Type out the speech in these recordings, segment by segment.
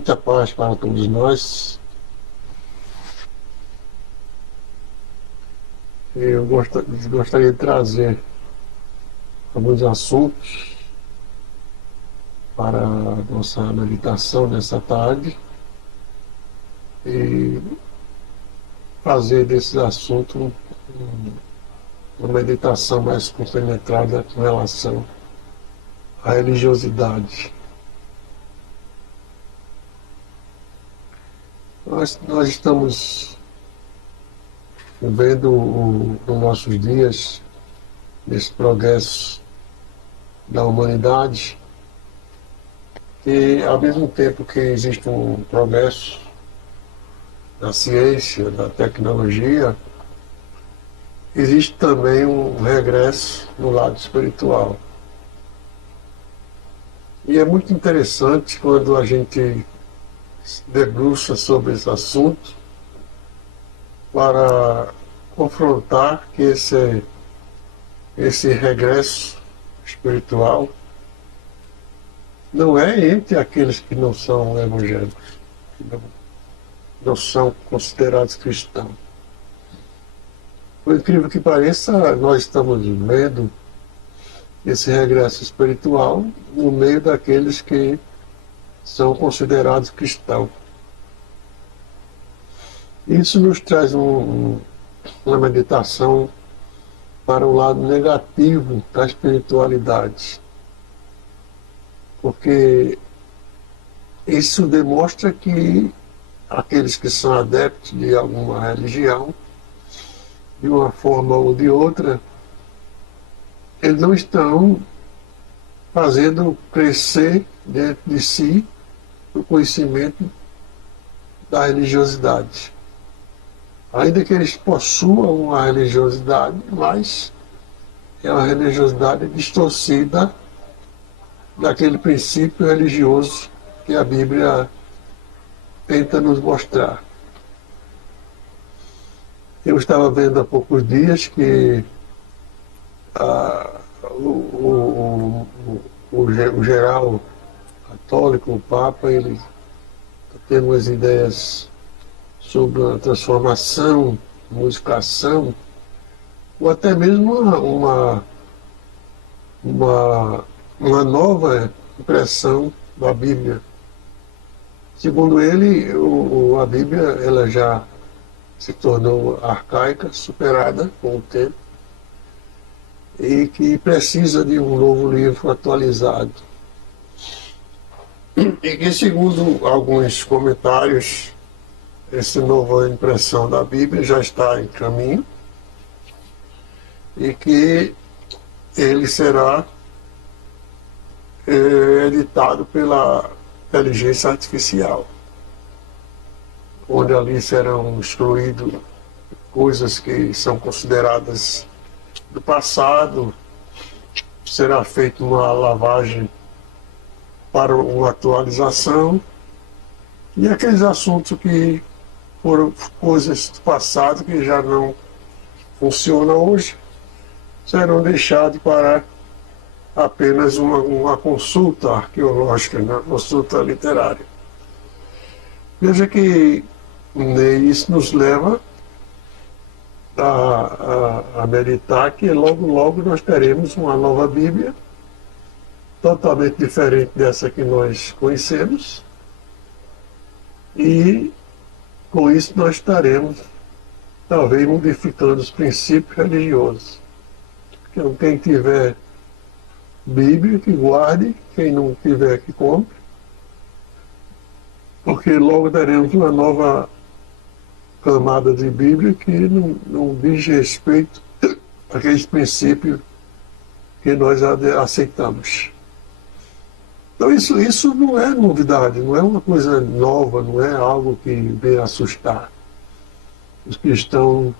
Muita paz para todos nós. Eu gostaria de trazer alguns assuntos para a nossa meditação nessa tarde e fazer desses assuntos uma meditação mais compenetrada com relação à religiosidade. Nós estamos vendo nos nossos dias, nesse progresso da humanidade, que ao mesmo tempo que existe um progresso da ciência, da tecnologia, existe também um regresso no lado espiritual. E é muito interessante quando a gente se debruça sobre esse assunto para confrontar que esse regresso espiritual não é entre aqueles que não são evangélicos, que não são considerados cristãos. Por incrível que pareça, nós estamos vendo esse regresso espiritual no meio daqueles que são considerados cristãos. Isso nos traz uma meditação para o lado negativo da espiritualidade, porque isso demonstra que aqueles que são adeptos de alguma religião, de uma forma ou de outra, eles não estão fazendo crescer dentro de si o conhecimento da religiosidade. Ainda que eles possuam uma religiosidade, mas é uma religiosidade distorcida daquele princípio religioso que a Bíblia tenta nos mostrar. Eu estava vendo há poucos dias que o geral católico, o Papa, ele está tendo umas ideias sobre a transformação, modificação, ou até mesmo uma nova impressão da Bíblia. Segundo ele, a Bíblia ela já se tornou arcaica, superada com o tempo, e que precisa de um novo livro atualizado. E que, segundo alguns comentários, essa nova impressão da Bíblia já está em caminho e que ele será editado pela inteligência artificial, onde ali serão excluídas coisas que são consideradas do passado, será feita uma lavagem para uma atualização, e aqueles assuntos que foram coisas do passado que já não funcionam hoje serão deixados para apenas uma consulta arqueológica, uma consulta literária. Veja que isso nos leva a meditar que logo nós teremos uma nova Bíblia, totalmente diferente dessa que nós conhecemos, e com isso nós estaremos talvez modificando os princípios religiosos. Então, quem tiver Bíblia, que guarde, quem não tiver, que compre, porque logo teremos uma nova camada de Bíblia que não diz respeito àqueles princípios que nós aceitamos. Então isso não é novidade, não é uma coisa nova, não é algo que vem assustar os que estão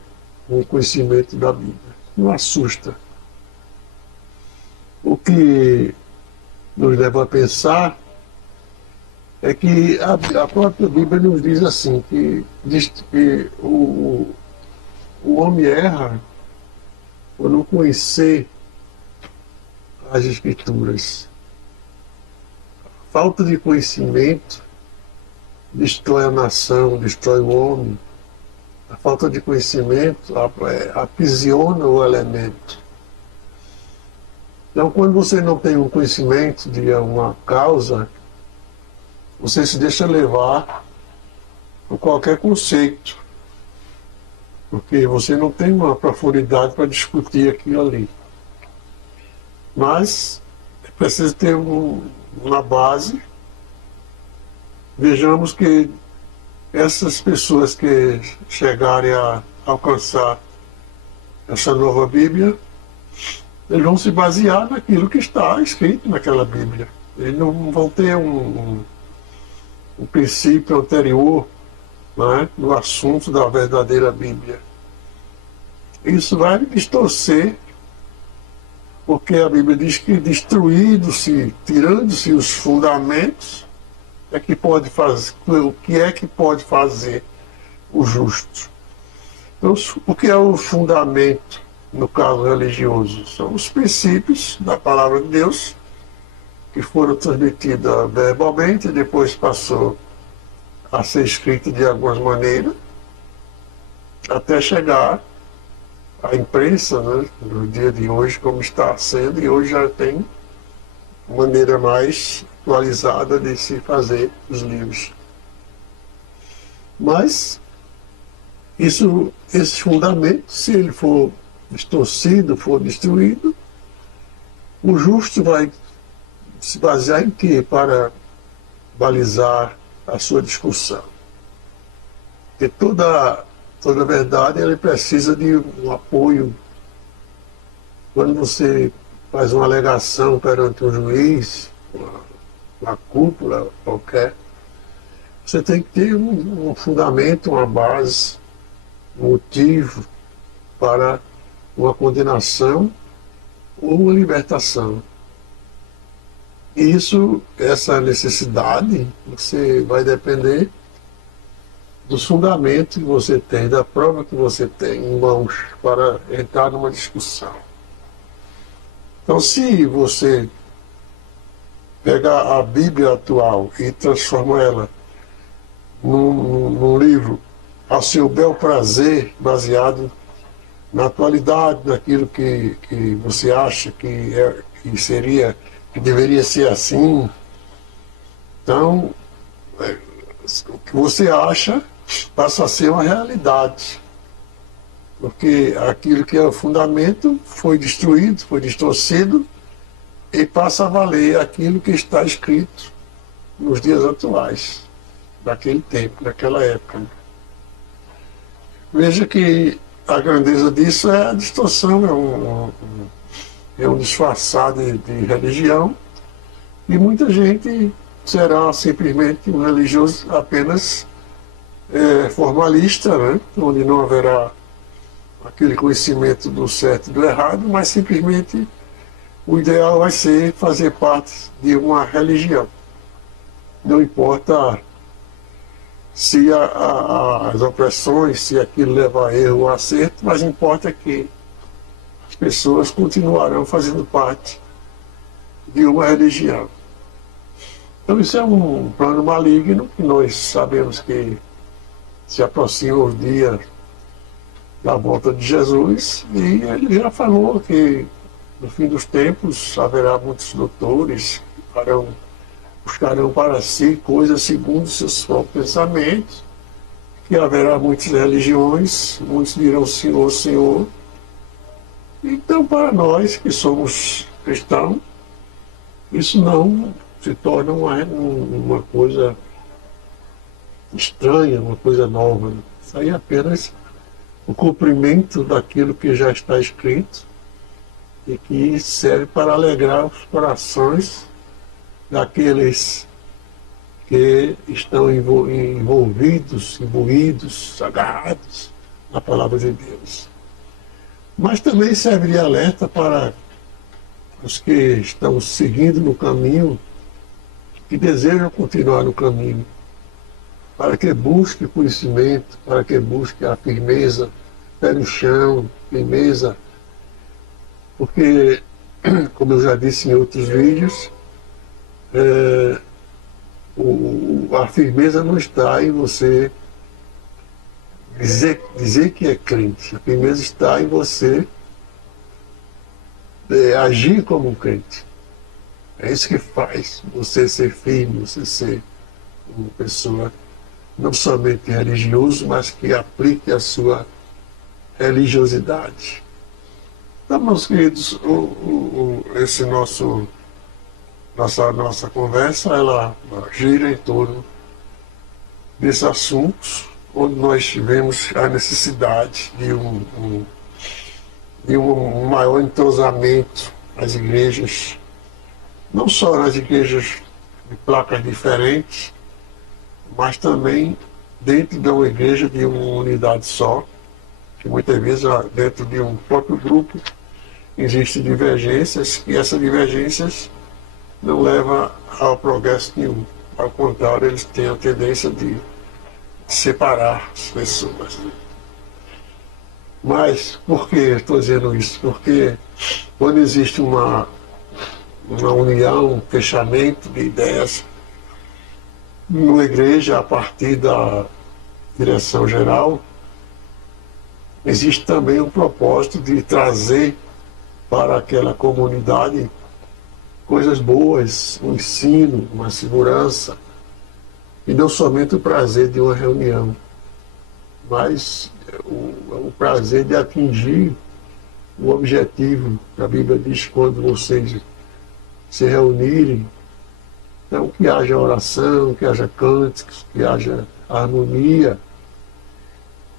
com o conhecimento da Bíblia. Não assusta. O que nos leva a pensar é que a própria Bíblia nos diz assim, que o homem erra por não conhecer as Escrituras. Falta de conhecimento destrói a nação, destrói o homem. A falta de conhecimento aprisiona o elemento. Então, quando você não tem um conhecimento de uma causa, você se deixa levar por qualquer conceito, porque você não tem uma profundidade para discutir aquilo ali. Mas é preciso ter uma base. Vejamos que essas pessoas que chegarem a alcançar essa nova Bíblia, eles vão se basear naquilo que está escrito naquela Bíblia. Eles não vão ter um princípio anterior, né, no assunto da verdadeira Bíblia. Isso vai distorcer, porque a Bíblia diz que destruído-se, tirando-se os fundamentos, é que pode fazer, o que é que pode fazer o justo. Então, o que é o fundamento, no caso religioso? São os princípios da palavra de Deus, que foram transmitidos verbalmente, e depois passou a ser escrito de algumas maneiras, até chegar à imprensa, né, no dia de hoje, como está sendo, e hoje já tem maneira mais atualizada de se fazer os livros. Mas esse fundamento, se ele for distorcido, for destruído, o justo vai se basear em quê para balizar a sua discussão? Porque toda verdade ele precisa de um apoio. Quando você faz uma alegação perante um juiz, uma cúpula qualquer, você tem que ter um fundamento, uma base, um motivo para uma condenação ou uma libertação. E essa necessidade, você vai depender dos fundamentos que você tem, da prova que você tem em mãos para entrar numa discussão. Então, se você pegar a Bíblia atual e transformar ela num livro ao seu bel prazer, baseado na atualidade, naquilo que você acha que deveria ser assim, então o que você acha passa a ser uma realidade, porque aquilo que é o fundamento foi destruído, foi distorcido, e passa a valer aquilo que está escrito nos dias atuais, daquele tempo, daquela época. Veja que a grandeza disso é a distorção, é um disfarçado de religião, e muita gente será simplesmente um religioso apenas formalista, né? Onde não haverá aquele conhecimento do certo e do errado, mas simplesmente o ideal vai ser fazer parte de uma religião. Não importa se as opressões, se aquilo leva a erro ou a acerto, mas importa que as pessoas continuarão fazendo parte de uma religião. Então isso é um plano maligno, que nós sabemos que se aproxima o dia da volta de Jesus, e ele já falou que no fim dos tempos haverá muitos doutores que buscarão para si coisas segundo seus próprios pensamentos, que haverá muitas religiões, muitos dirão Senhor, Senhor. Então, para nós que somos cristãos, isso não se torna uma coisa estranha, uma coisa nova. Isso aí é apenas o cumprimento daquilo que já está escrito e que serve para alegrar os corações daqueles que estão envolvidos, imbuídos, agarrados na palavra de Deus. Mas também serve de alerta para os que estão seguindo no caminho, que desejam continuar no caminho, para que busque conhecimento, para que busque a firmeza, pé no chão, firmeza, porque, como eu já disse em outros vídeos, o a firmeza não está em você dizer que é crente. A firmeza está em você agir como um crente. É isso que faz você ser firme, você ser uma pessoa não somente religioso, mas que aplique a sua religiosidade. Então, meus queridos, esse nossa conversa, ela gira em torno desses assuntos, onde nós vemos a necessidade de um maior entrosamento nas igrejas, não só nas igrejas de placas diferentes, mas também dentro de uma igreja de uma unidade só, que muitas vezes dentro de um próprio grupo existem divergências, e essas divergências não levam ao progresso nenhum. Ao contrário, eles têm a tendência de separar as pessoas. Mas por que estou dizendo isso? Porque quando existe uma união, um fechamento de ideias numa igreja a partir da direção geral, existe também um propósito de trazer para aquela comunidade coisas boas, um ensino, uma segurança, e não somente o prazer de uma reunião, mas o prazer de atingir o objetivo que a Bíblia diz: quando vocês se reunirem, então que haja oração, que haja cânticos, que haja harmonia.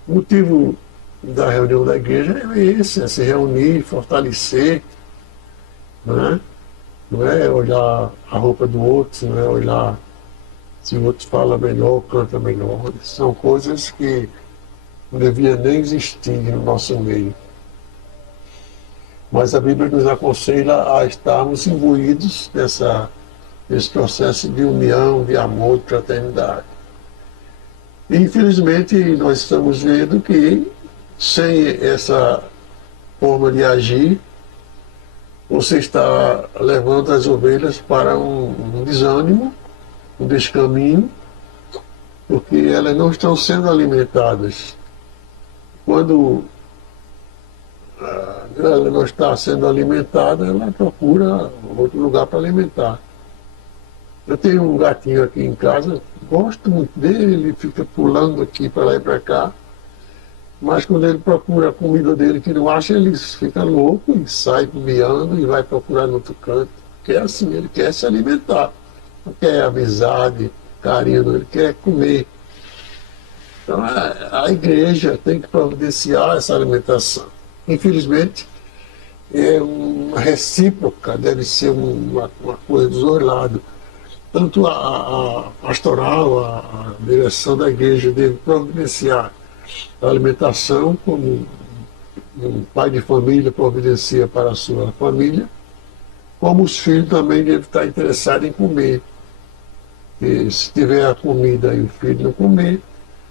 O motivo da reunião da igreja é esse: é se reunir, fortalecer, não é olhar a roupa do outro, não é olhar se o outro fala melhor, canta melhor. São coisas que não deviam nem existir no nosso meio. Mas a Bíblia nos aconselha a estarmos imbuídos nesse processo de união, de amor, de fraternidade. E, infelizmente, nós estamos vendo que, sem essa forma de agir, você está levando as ovelhas para um desânimo, um descaminho, porque elas não estão sendo alimentadas. Quando ela não está sendo alimentada, ela procura outro lugar para alimentar. Eu tenho um gatinho aqui em casa, gosto muito dele, ele fica pulando aqui para lá e para cá, mas quando ele procura a comida dele que não acha, ele fica louco e sai miando e vai procurar no outro canto. Porque é assim, ele quer se alimentar, não quer amizade, carinho, ele quer comer. Então a igreja tem que providenciar essa alimentação. Infelizmente, é uma recíproca, deve ser uma coisa dos dois lados. Tanto a pastoral, a direção da igreja deve providenciar a alimentação, como um pai de família providencia para a sua família, como os filhos também devem estar interessados em comer. E se tiver a comida e o filho não comer,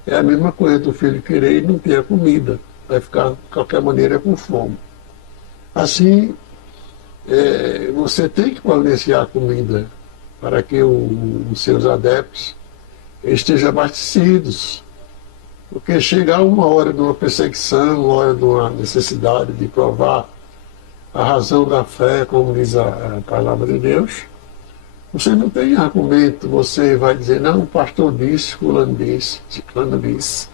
é a mesma coisa do filho querer e não ter a comida. Vai ficar, de qualquer maneira, com fome. Assim, você tem que providenciar a comida para que os seus adeptos estejam abastecidos. Porque chegar uma hora de uma perseguição, uma hora de uma necessidade de provar a razão da fé, como diz a palavra de Deus, você não tem argumento, você vai dizer: não, o pastor disse, fulano disse, ciclano disse.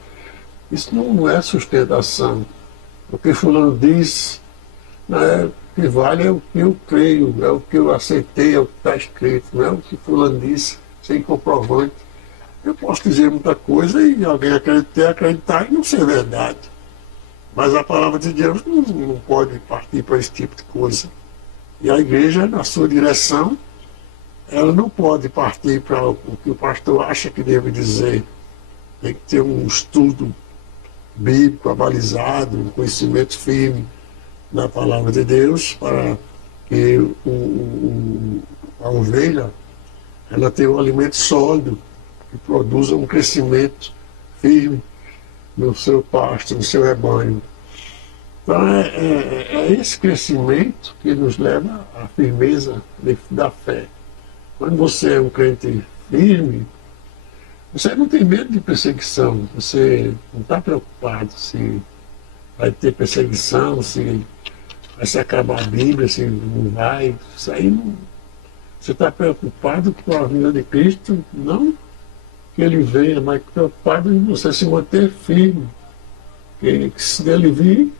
Isso não é sustentação. O que fulano diz, o que vale é o que eu creio, é o que eu aceitei, é o que está escrito, não é o que fulano disse, sem comprovante. Eu posso dizer muita coisa e alguém acreditar e não ser verdade. Mas a palavra de Deus não pode partir para esse tipo de coisa. E a igreja, na sua direção, ela não pode partir para o que o pastor acha que deve dizer. Tem que ter um estudo bíblico, abalizado, um conhecimento firme da palavra de Deus, para que a ovelha ela tenha um alimento sólido, que produza um crescimento firme no seu pasto, no seu rebanho. Então é esse crescimento que nos leva à firmeza da fé. Quando você é um crente firme, Você não tem medo de perseguição, você não está preocupado se vai ter perseguição, se vai se acabar a Bíblia, se não vai. Isso aí não. Você está preocupado com a vinda de Cristo, não que ele venha, mas preocupado em você se manter firme. Que se ele vir,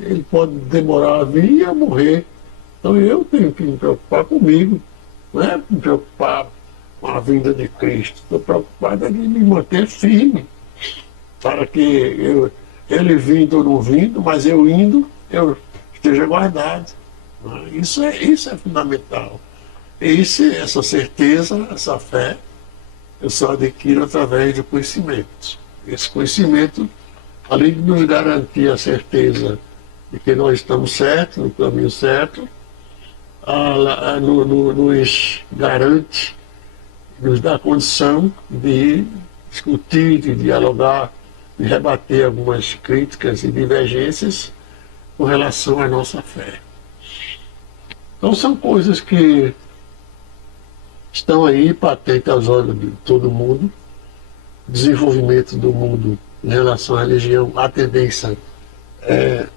ele pode demorar a vir e a morrer. Então eu tenho que me preocupar comigo, não é me preocupar com a vinda de Cristo. Estou preocupado em me manter firme, para que ele vindo ou não vindo, mas eu indo, eu esteja guardado. Isso é fundamental. E essa certeza, essa fé, eu só adquiro através do conhecimento. Esse conhecimento, além de nos garantir a certeza de que nós estamos certos, no caminho certo, nos garante, nos dá a condição de discutir, de dialogar, de rebater algumas críticas e divergências com relação à nossa fé. Então são coisas que estão aí patentes aos olhos de todo mundo. O desenvolvimento do mundo em relação à religião, a tendência é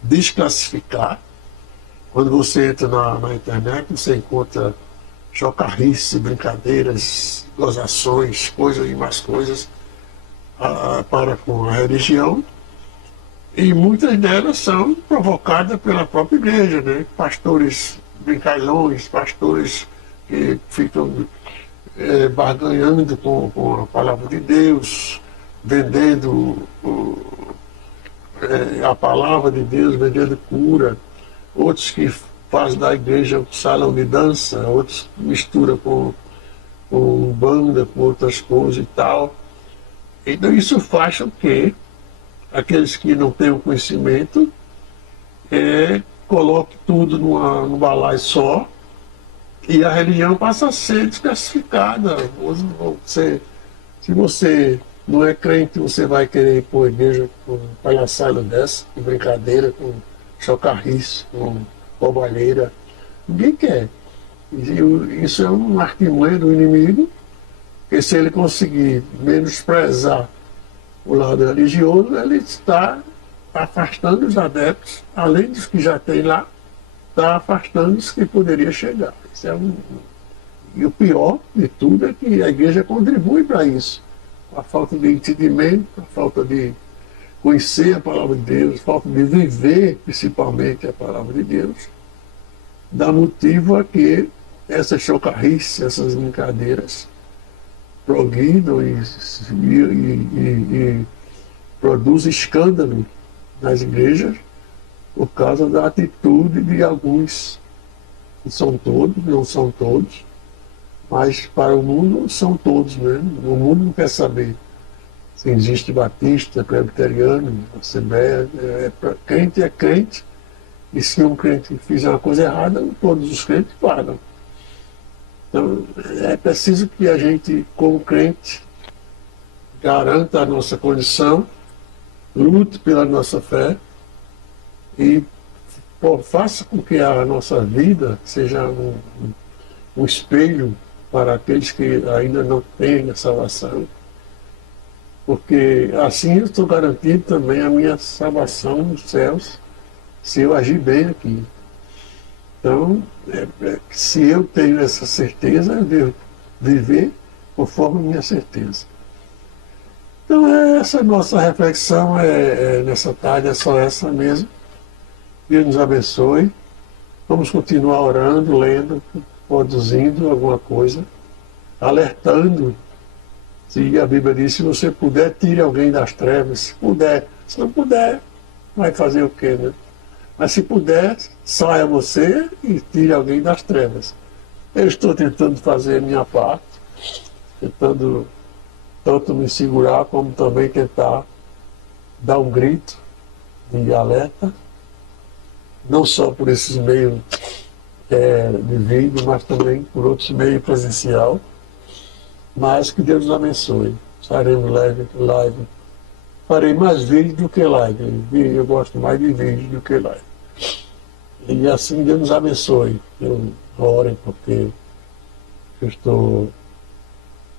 desclassificar. Quando você entra na internet, você encontra chocarrice, brincadeiras, gozações, coisas e mais coisas para com a religião. E muitas delas são provocadas pela própria igreja, né? Pastores brincalhões, pastores que ficam barganhando com a palavra de Deus, vendendo a palavra de Deus, vendendo cura. Outros que fazem da igreja um salão de dança, outros misturam com banda, com outras coisas e tal. Então isso faz com que aqueles que não têm o conhecimento coloquem tudo num balaio só e a religião passa a ser desclassificada. Se você não é crente, você vai querer ir para a igreja com palhaçada dessa, com brincadeira, com chocarrice, com roubalheira. Ninguém quer. Isso é uma artimanha do inimigo, porque se ele conseguir menosprezar o lado religioso, ele está afastando os adeptos, além dos que já tem lá, está afastando os que poderia chegar. E o pior de tudo é que a igreja contribui para isso. A falta de entendimento, a falta de conhecer a palavra de Deus, a falta de viver principalmente a palavra de Deus, dá motivo a que essas chocarrices, essas brincadeiras progridam e produzem escândalo nas igrejas por causa da atitude de alguns. Não são todos, não são todos, mas para o mundo são todos mesmo. O mundo não quer saber se existe batista, presbiteriano, assembleia, crente é crente, e se um crente fizer uma coisa errada, todos os crentes pagam. Então é preciso que a gente, como crente, garanta a nossa condição, lute pela nossa fé e faça com que a nossa vida seja um espelho para aqueles que ainda não têm a salvação. Porque assim eu estou garantindo também a minha salvação nos céus, se eu agir bem aqui. Então, se eu tenho essa certeza, eu devo viver conforme a minha certeza. Então, essa nossa reflexão nessa tarde, é só essa mesmo. Deus nos abençoe. Vamos continuar orando, lendo, produzindo alguma coisa, alertando. Se a Bíblia diz, se você puder, tire alguém das trevas. Se puder. Se não puder, vai fazer o quê, né? Mas se puder, saia você e tire alguém das trevas. Eu estou tentando fazer a minha parte, tentando tanto me segurar, como também tentar dar um grito de alerta, não só por esses meios de vídeo, mas também por outros meios presencial. Mas que Deus nos abençoe. Faremos live. Farei mais vídeo do que live. Eu gosto mais de vídeo do que live. E assim Deus nos abençoe. Orem, porque eu estou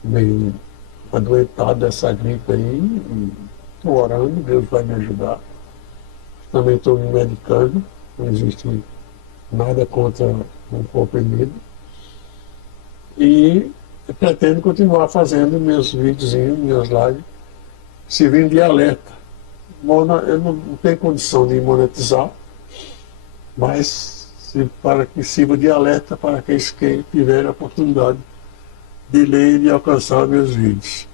meio adoentado dessa gripe aí. Estou orando, Deus vai me ajudar. Também estou me medicando, não existe nada contra o comprimido. E pretendo continuar fazendo meus videozinhos, minhas lives, servindo de alerta. Eu não tenho condição de monetizar, mas para que sirva de alerta para aqueles que tiverem a oportunidade de ler e de alcançar meus vídeos.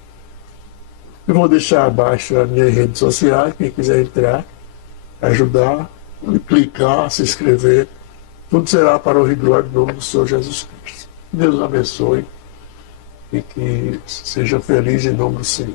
Eu vou deixar abaixo as minhas redes sociais, quem quiser entrar, ajudar, clicar, se inscrever, tudo será para o glória do nome do Senhor Jesus Cristo. Deus abençoe e que seja feliz em nome do Senhor.